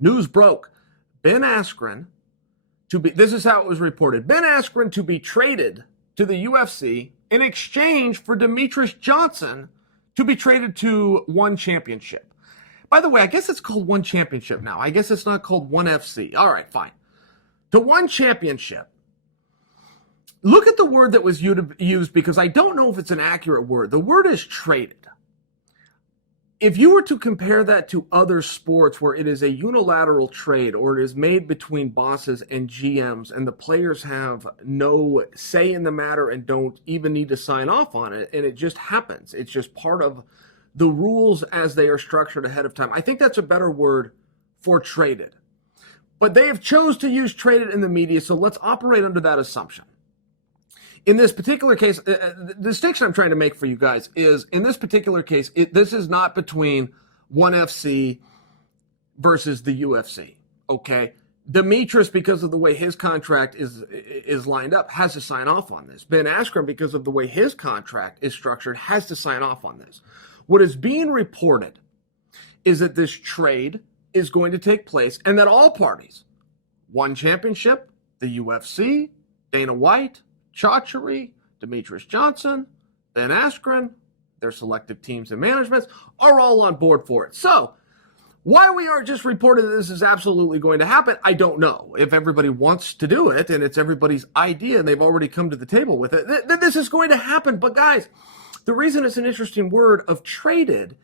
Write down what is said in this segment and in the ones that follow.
News broke. Ben Askren this is how it was reported. Ben Askren to be traded to the UFC in exchange for Demetrious Johnson to be traded to One Championship. By the way, I guess it's called One Championship now. I guess it's not called One FC. All right, fine. To One Championship. Look at the word that was used because I don't know if it's an accurate word. The word is traded. If you were to compare that to other sports where it is a unilateral trade or it is made between bosses and GMs and the players have no say in the matter and don't even need to sign off on it, and it just happens. It's just part of the rules as they are structured ahead of time. I think that's a better word for traded. But they have chose to use traded in the media, so let's operate under that assumption. In this particular case, the distinction I'm trying to make for you guys is, in this particular case, this is not between One FC versus the UFC, okay? Demetrious, because of the way his contract is lined up, has to sign off on this. Ben Askren, because of the way his contract is structured, has to sign off on this. What is being reported is that this trade is going to take place and that all parties, One Championship, the UFC, Dana White, Chachery, Demetrious Johnson, Ben Askren, their selective teams and managements are all on board for it. So, why we aren't just reporting that this is absolutely going to happen, I don't know. If everybody wants to do it and it's everybody's idea and they've already come to the table with it, then this is going to happen. But guys, the reason it's an interesting word of traded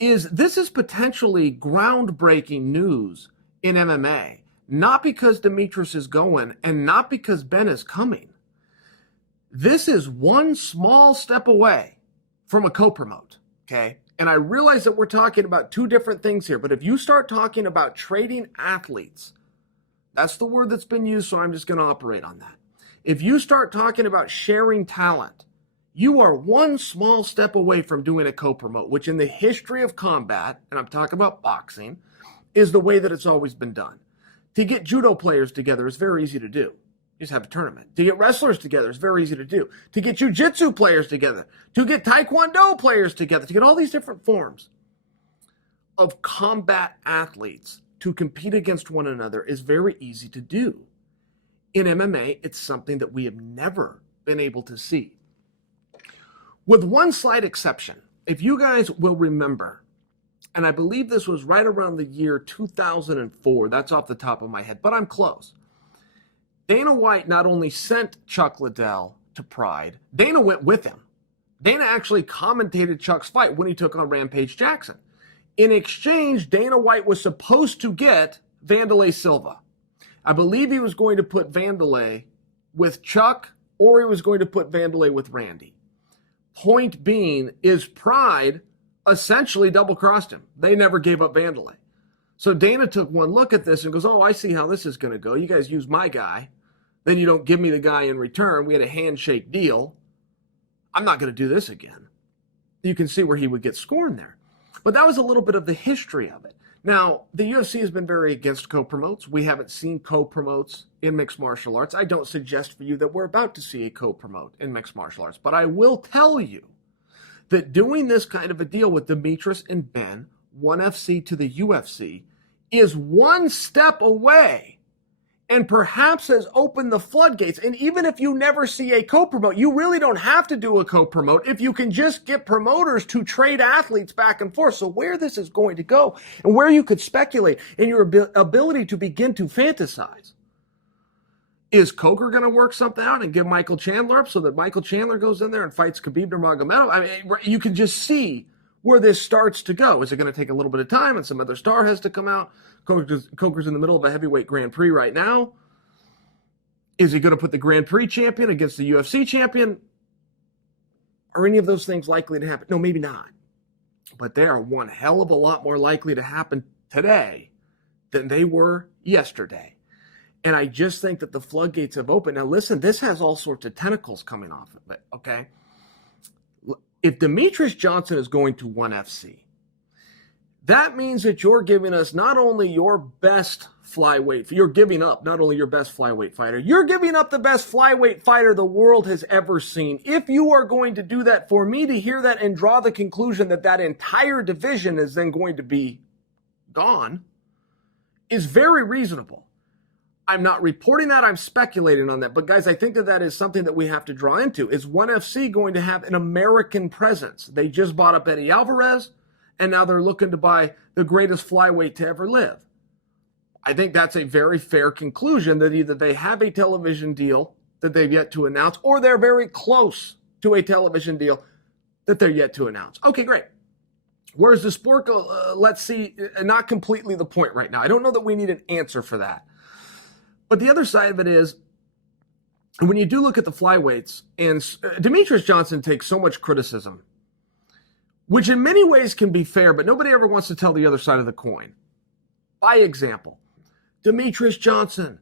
is this is potentially groundbreaking news in MMA. Not because Demetrious is going and not because Ben is coming. This is one small step away from a co-promote, okay? And I realize that we're talking about two different things here, but if you start talking about trading athletes, that's the word that's been used, so I'm just going to operate on that. If you start talking about sharing talent, you are one small step away from doing a co-promote, which in the history of combat, and I'm talking about boxing, is the way that it's always been done. To get judo players together is very easy to do. You just have a tournament. To get wrestlers together is very easy to do. To get jiu-jitsu players together, to get taekwondo players together, to get all these different forms of combat athletes to compete against one another is very easy to do. In MMA, it's something that we have never been able to see. With one slight exception, if you guys will remember, and I believe this was right around the year 2004, that's off the top of my head, but I'm close. Dana White not only sent Chuck Liddell to Pride, Dana went with him. Dana actually commentated Chuck's fight when he took on Rampage Jackson. In exchange, Dana White was supposed to get Wanderlei Silva. I believe he was going to put Wanderlei with Chuck, or he was going to put Wanderlei with Randy. Point being is Pride essentially double-crossed him. They never gave up Wanderlei. So Dana took one look at this and goes, oh, I see how this is going to go. You guys use my guy. Then you don't give me the guy in return. We had a handshake deal. I'm not going to do this again. You can see where he would get scorned there. But that was a little bit of the history of it. Now, the UFC has been very against co-promotes. We haven't seen co-promotes in mixed martial arts. I don't suggest for you that we're about to see a co-promote in mixed martial arts. But I will tell you that doing this kind of a deal with Demetrious and Ben, One FC to the UFC, is one step away and perhaps has opened the floodgates. And even if you never see a co-promote, you really don't have to do a co-promote if you can just get promoters to trade athletes back and forth. So where this is going to go and where you could speculate in your ability to begin to fantasize. Is Coker going to work something out and give Michael Chandler up so that Michael Chandler goes in there and fights Khabib Nurmagomedov? I mean, you can just see where this starts to go. Is it going to take a little bit of time and some other star has to come out? Coker's in the middle of a heavyweight Grand Prix right now. Is he going to put the Grand Prix champion against the UFC champion? Are any of those things likely to happen? No, maybe not. But they are one hell of a lot more likely to happen today than they were yesterday. And I just think that the floodgates have opened. Now listen, this has all sorts of tentacles coming off of it, okay? If Demetrious Johnson is going to One FC, that means that you're giving us not only your best flyweight, you're giving up not only your best flyweight fighter, you're giving up the best flyweight fighter the world has ever seen. If you are going to do that, for me to hear that and draw the conclusion that that entire division is then going to be gone is very reasonable. I'm not reporting that, I'm speculating on that. But guys, I think that that is something that we have to draw into. Is ONE FC going to have an American presence? They just bought up Eddie Alvarez, and now they're looking to buy the greatest flyweight to ever live. I think that's a very fair conclusion, that either they have a television deal that they've yet to announce, or they're very close to a television deal that they're yet to announce. Okay, great. Where's the sport go? Let's see. Not completely the point right now. I don't know that we need an answer for that. But the other side of it is, when you do look at the flyweights, and Demetrious Johnson takes so much criticism, which in many ways can be fair, but nobody ever wants to tell the other side of the coin. By example, Demetrious Johnson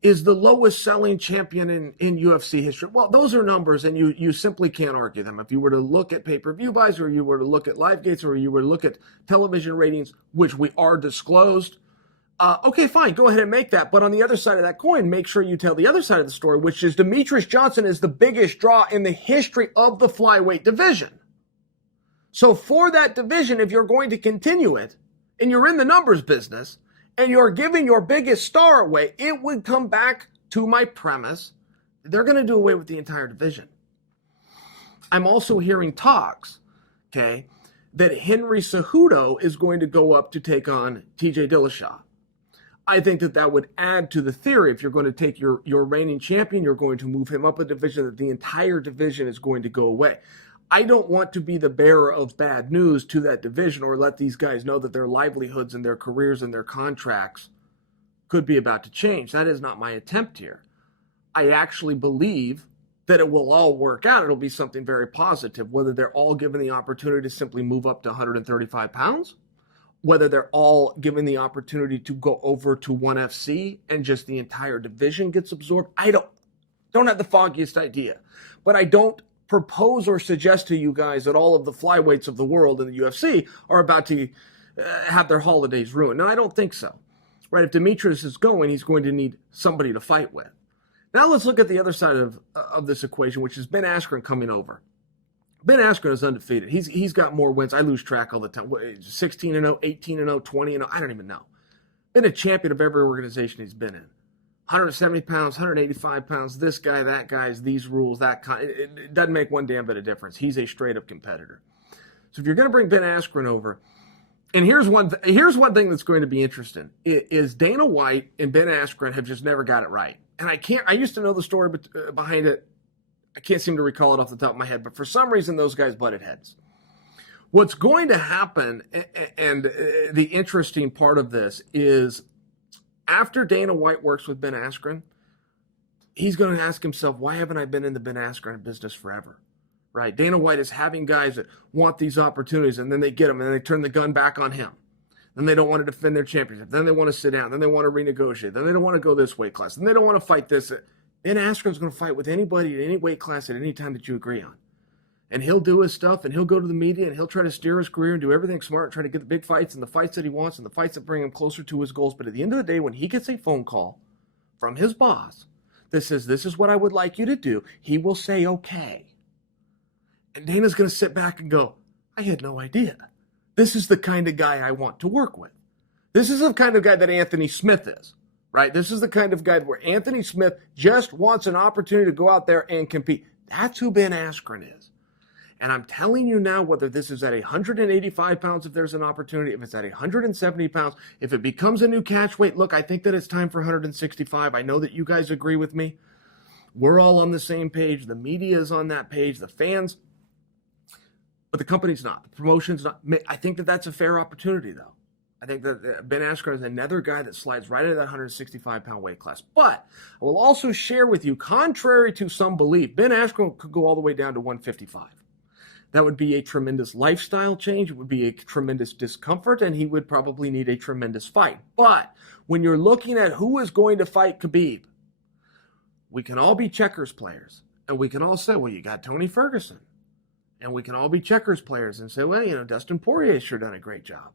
is the lowest selling champion in UFC history. Well, those are numbers, and you simply can't argue them. If you were to look at pay-per-view buys, or you were to look at live gates, or you were to look at television ratings, which we are disclosed, okay, fine, go ahead and make that. But on the other side of that coin, make sure you tell the other side of the story, which is Demetrious Johnson is the biggest draw in the history of the flyweight division. So for that division, if you're going to continue it, and you're in the numbers business, and you're giving your biggest star away, it would come back to my premise. They're going to do away with the entire division. I'm also hearing talks, okay, that Henry Cejudo is going to go up to take on TJ Dillashaw. I think that that would add to the theory. If you're going to take your reigning champion, you're going to move him up a division, that the entire division is going to go away. I don't want to be the bearer of bad news to that division, or let these guys know that their livelihoods and their careers and their contracts could be about to change. That is not my attempt here. I actually believe that it will all work out. It'll be something very positive, whether they're all given the opportunity to simply move up to 135 pounds, whether they're all given the opportunity to go over to ONE FC and just the entire division gets absorbed. I don't have the foggiest idea, but I don't propose or suggest to you guys that all of the flyweights of the world in the UFC are about to have their holidays ruined. No, I don't think so. Right? If Demetrious is going, he's going to need somebody to fight with. Now let's look at the other side of this equation, which is Ben Askren coming over. Ben Askren is undefeated. He's got more wins. I lose track all the time. 16-0, 18-0, 20-0. I don't even know. Been a champion of every organization he's been in. 170 pounds, 185 pounds, this guy, that guy's, these rules, that kind. It doesn't make one damn bit of difference. He's a straight-up competitor. So if you're going to bring Ben Askren over, and here's one thing that's going to be interesting, is Dana White and Ben Askren have just never got it right. And I used to know the story behind it. I can't seem to recall it off the top of my head, but for some reason, those guys butted heads. What's going to happen, and the interesting part of this is, after Dana White works with Ben Askren, he's going to ask himself, why haven't I been in the Ben Askren business forever? Right? Dana White is having guys that want these opportunities, and then they get them, and then they turn the gun back on him. Then they don't want to defend their championship. Then they want to sit down. Then they want to renegotiate. Then they don't want to go this weight class. Then they don't want to fight this. Ben Askren's going to fight with anybody at any weight class at any time that you agree on. And he'll do his stuff, and he'll go to the media, and he'll try to steer his career and do everything smart and try to get the big fights and the fights that he wants and the fights that bring him closer to his goals. But at the end of the day, when he gets a phone call from his boss that says, this is what I would like you to do, he will say, okay. And Dana's going to sit back and go, I had no idea. This is the kind of guy I want to work with. This is the kind of guy that Anthony Smith is, right? This is the kind of guy where Anthony Smith just wants an opportunity to go out there and compete. That's who Ben Askren is. And I'm telling you now, whether this is at 185 pounds, if there's an opportunity, if it's at 170 pounds, if it becomes a new catch weight, look, I think that it's time for 165. I know that you guys agree with me. We're all on the same page. The media is on that page, the fans, but the company's not. The promotion's not. I think that that's a fair opportunity, though. I think that Ben Askren is another guy that slides right into that 165-pound weight class. But I will also share with you, contrary to some belief, Ben Askren could go all the way down to 155. That would be a tremendous lifestyle change. It would be a tremendous discomfort, and he would probably need a tremendous fight. But when you're looking at who is going to fight Khabib, we can all be checkers players, and we can all say, well, you got Tony Ferguson. And we can all be checkers players and say, well, Dustin Poirier's sure done a great job.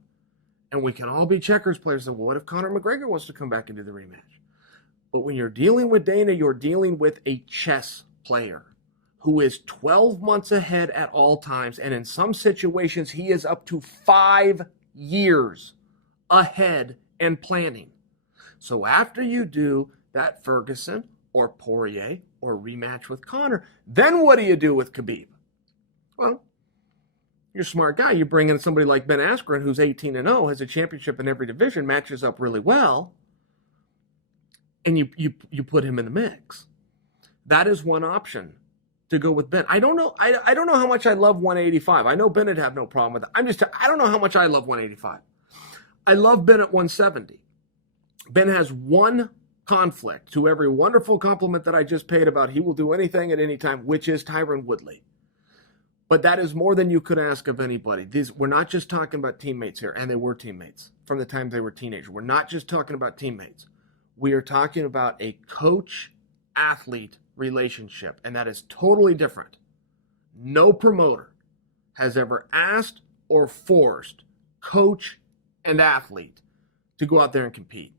And we can all be checkers players and say, well, what if Conor McGregor wants to come back and do the rematch? But when you're dealing with Dana, you're dealing with a chess player who is 12 months ahead at all times. And in some situations, he is up to 5 years ahead and planning. So after you do that Ferguson or Poirier or rematch with Conor, then what do you do with Khabib? Well, you're a smart guy. You bring in somebody like Ben Askren, who's 18-0, has a championship in every division, matches up really well, and you put him in the mix. That is one option to go with Ben. I don't know. I don't know how much I love 185. I know Ben would have no problem with it. I don't know how much I love 185. I love Ben at 170. Ben has one conflict to every wonderful compliment that I just paid about he will do anything at any time, which is Tyron Woodley. But that is more than you could ask of anybody. We're not just talking about teammates here, and they were teammates from the time they were teenagers. We're not just talking about teammates. We are talking about a coach-athlete relationship, and that is totally different. No promoter has ever asked or forced coach and athlete to go out there and compete.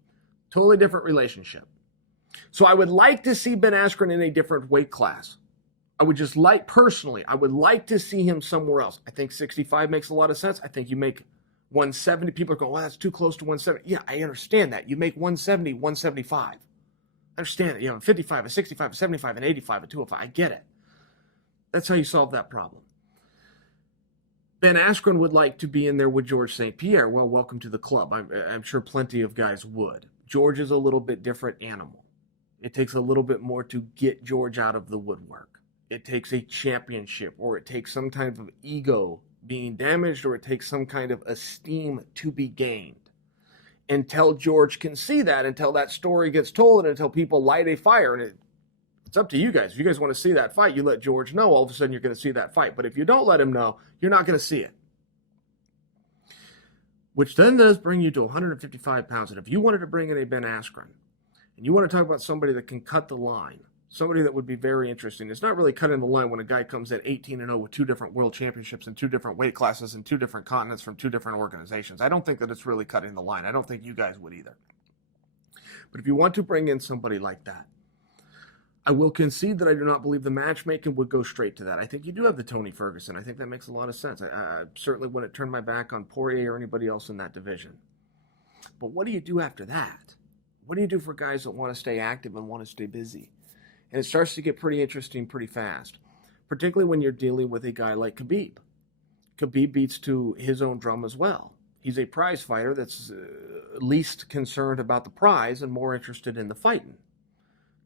Totally different relationship. So I would like to see Ben Askren in a different weight class. I would like to see him somewhere else. I think 65 makes a lot of sense. I think you make 170. People are going, well, that's too close to 170. Yeah, I understand that. You make 170, 175. I understand it. You know, 55, a 65, a 75, an 85, a 205. I get it. That's how you solve that problem. Ben Askren would like to be in there with George St-Pierre. Well, welcome to the club. I'm sure plenty of guys would. George is a little bit different animal. It takes a little bit more to get George out of the woodwork. It takes a championship, or it takes some kind of ego being damaged, or it takes some kind of esteem to be gained. Until George can see that, until that story gets told, and until people light a fire, and it's up to you guys. If you guys want to see that fight, you let George know. All of a sudden, you're going to see that fight. But if you don't let him know, you're not going to see it. Which then does bring you to 155 pounds. And if you wanted to bring in a Ben Askren, and you want to talk about somebody that can cut the line, somebody that would be very interesting. It's not really cutting the line when a guy comes in 18-0 with 2 different world championships in 2 different weight classes in 2 different continents from 2 different organizations. I don't think that it's really cutting the line. I don't think you guys would either. But if you want to bring in somebody like that, I will concede that I do not believe the matchmaking would go straight to that. I think you do have the Tony Ferguson. I think that makes a lot of sense. I certainly wouldn't turn my back on Poirier or anybody else in that division. But what do you do after that? What do you do for guys that want to stay active and want to stay busy? And it starts to get pretty interesting pretty fast, particularly when you're dealing with a guy like Khabib. Khabib beats to his own drum as well. He's a prize fighter that's least concerned about the prize and more interested in the fighting.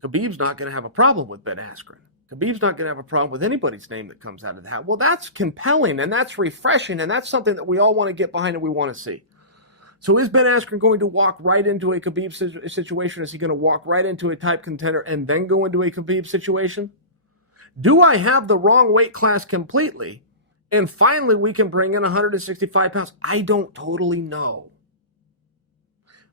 Khabib's not going to have a problem with Ben Askren. Khabib's not going to have a problem with anybody's name that comes out of the hat. Well, that's compelling, and that's refreshing, and that's something that we all want to get behind and we want to see. So is Ben Askren going to walk right into a Khabib situation? Is he going to walk right into a type contender and then go into a Khabib situation? Do I have the wrong weight class completely? And finally, we can bring in 165 pounds. I don't totally know.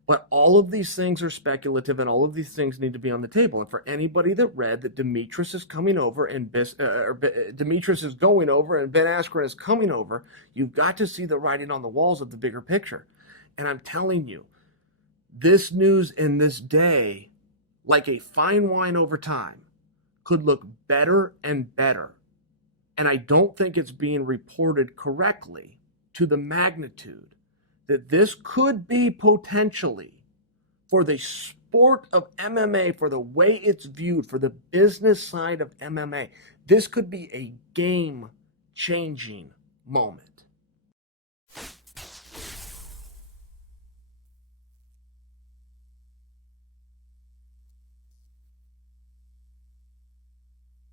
But all of these things are speculative, and all of these things need to be on the table. And for anybody that read that Demetrious is coming over and Demetrious is going over and Ben Askren is coming over, you've got to see the writing on the walls of the bigger picture. And I'm telling you, this news in this day, like a fine wine over time, could look better and better. And I don't think it's being reported correctly to the magnitude that this could be potentially, for the sport of MMA, for the way it's viewed, for the business side of MMA, this could be a game-changing moment.